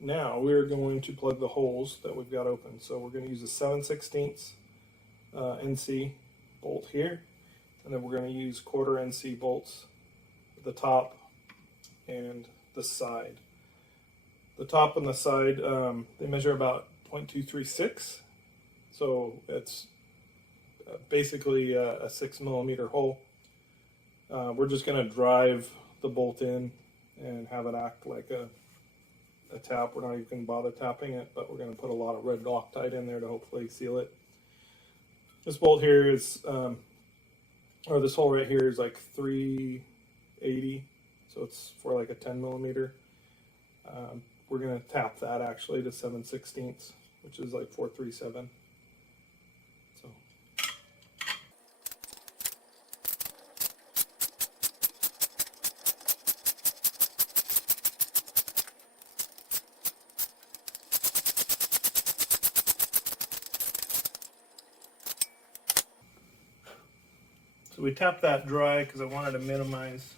now we're going to plug the holes that we've got open. So we're going to use a 7/16 NC bolt here, and then we're going to use 1/4 NC bolts at the top and the side. The top and the side, they measure about 0.236, so it's basically a 6mm hole. We're just going to drive the bolt in and have it act like a tap. We're not even going to bother tapping it, but we're going to put a lot of red Loctite in there to hopefully seal it. This bolt here is, or this hole right here is like 380, so it's for like a 10mm. We're going to tap that actually to 7/16, which is like 437. So. So we tapped that dry because I wanted to minimize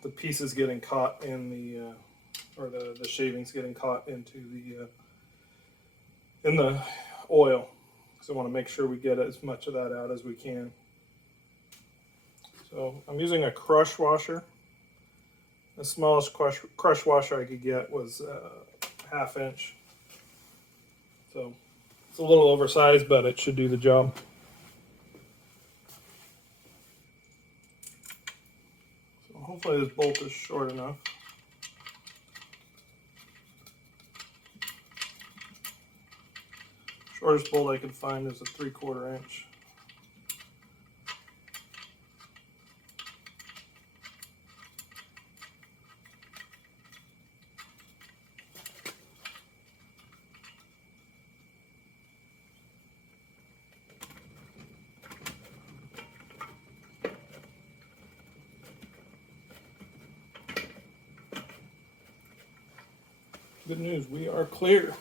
the pieces getting caught in the or the shavings getting caught into in the oil, because I want to make sure we get as much of that out as we can. So I'm using a crush washer. The smallest crush washer I could get was 1/2 inch. So it's a little oversized, but it should do the job. So hopefully this bolt is short enough. Shortest bolt I could find is a 3/4 inch. Good news, we are clear.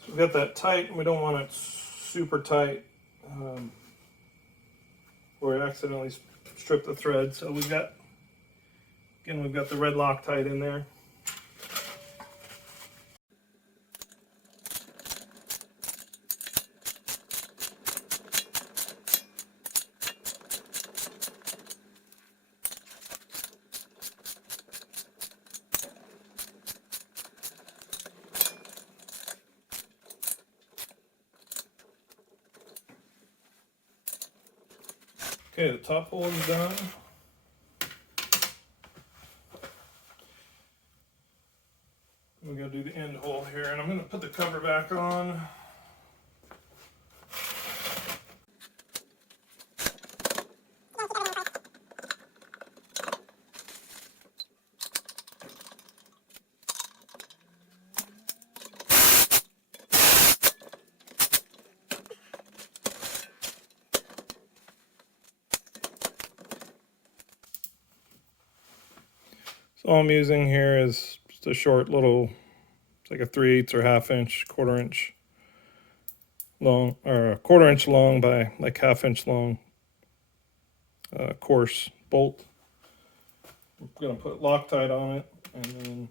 So we've got that tight, and we don't want it super tight, or we accidentally strip the thread. So we've got the red Loctite in there. Okay, the top hole is done. We're going to do the end hole here, and I'm going to put the cover back on. So all I'm using here is just a short little, it's like a 3/8 or 1/2 inch, 1/4 inch long, or a 1/4 inch long by like 1/2 inch long coarse bolt. I'm going to put Loctite on it, and then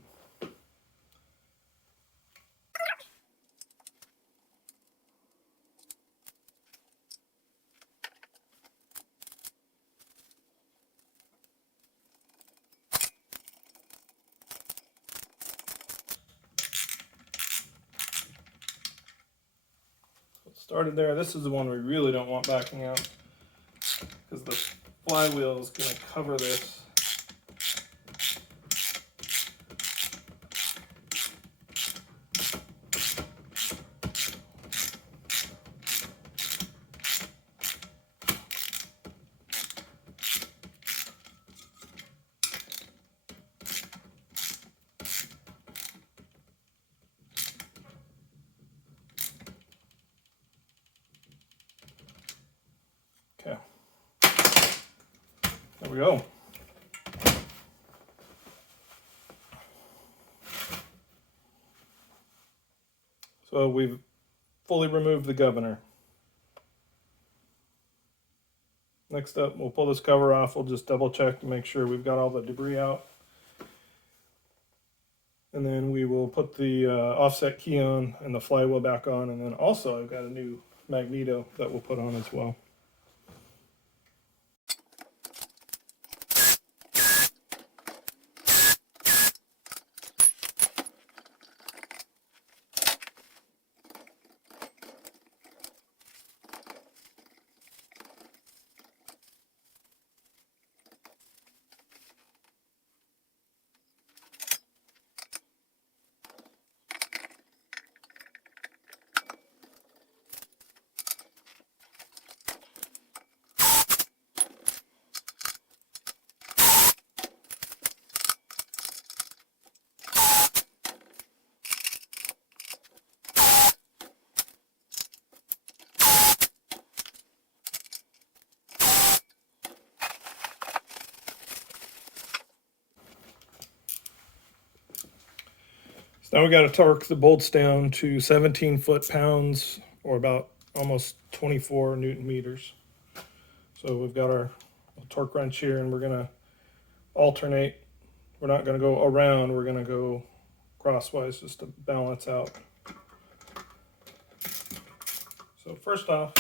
started there. This is the one we really don't want backing out, because the flywheel is going to cover this. Okay, there we go. So we've fully removed the governor. Next up, we'll pull this cover off. We'll just double check to make sure we've got all the debris out. And then we will put the offset key on and the flywheel back on. And then also I've got a new magneto that we'll put on as well. Now we got to torque the bolts down to 17 foot-pounds, or about almost 24 Newton meters. So we've got our torque wrench here, and we're going to alternate. We're not going to go around, we're going to go crosswise just to balance out. So first off,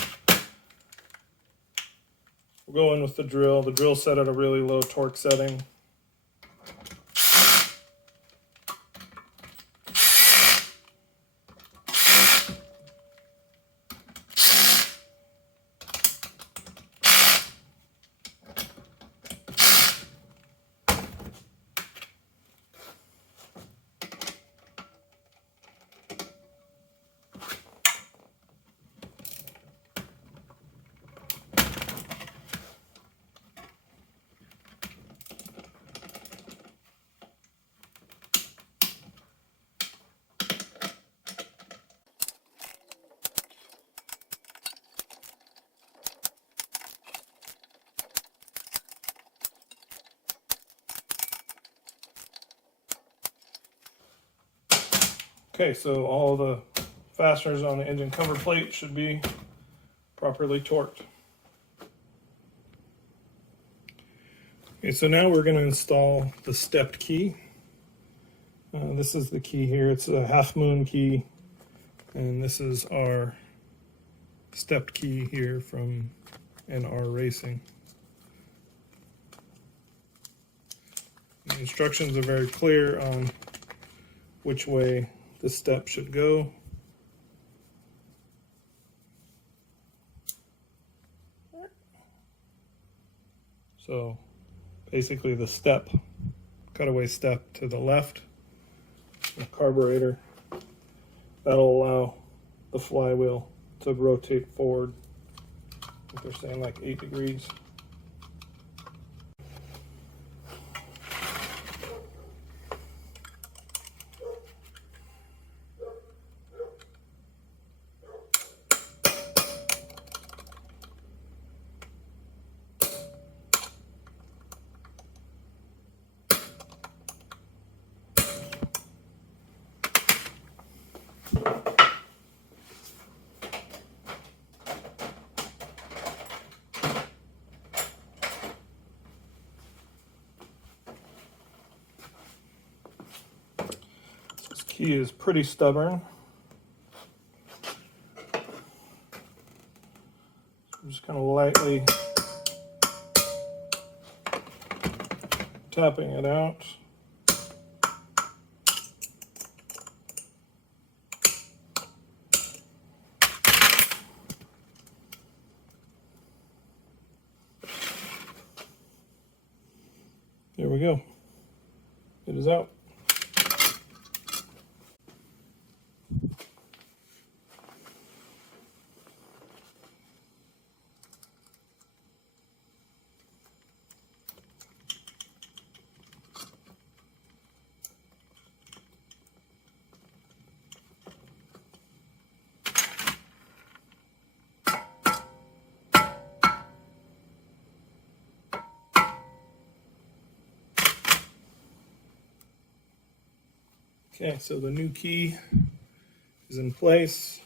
we'll go in with the drill. The drill's set at a really low torque setting. Okay, so all the fasteners on the engine cover plate should be properly torqued. Okay, so now we're going to install the stepped key. This is the key here. It's a half moon key, and this is our stepped key here from NR Racing. The instructions are very clear on which way the step should go. So basically the step, cutaway step to the left, the carburetor, that'll allow the flywheel to rotate forward. I think they're saying like 8 degrees. This key is pretty stubborn. I'm just kind of lightly tapping it out. There we go. It is out. Okay, so the new key is in place.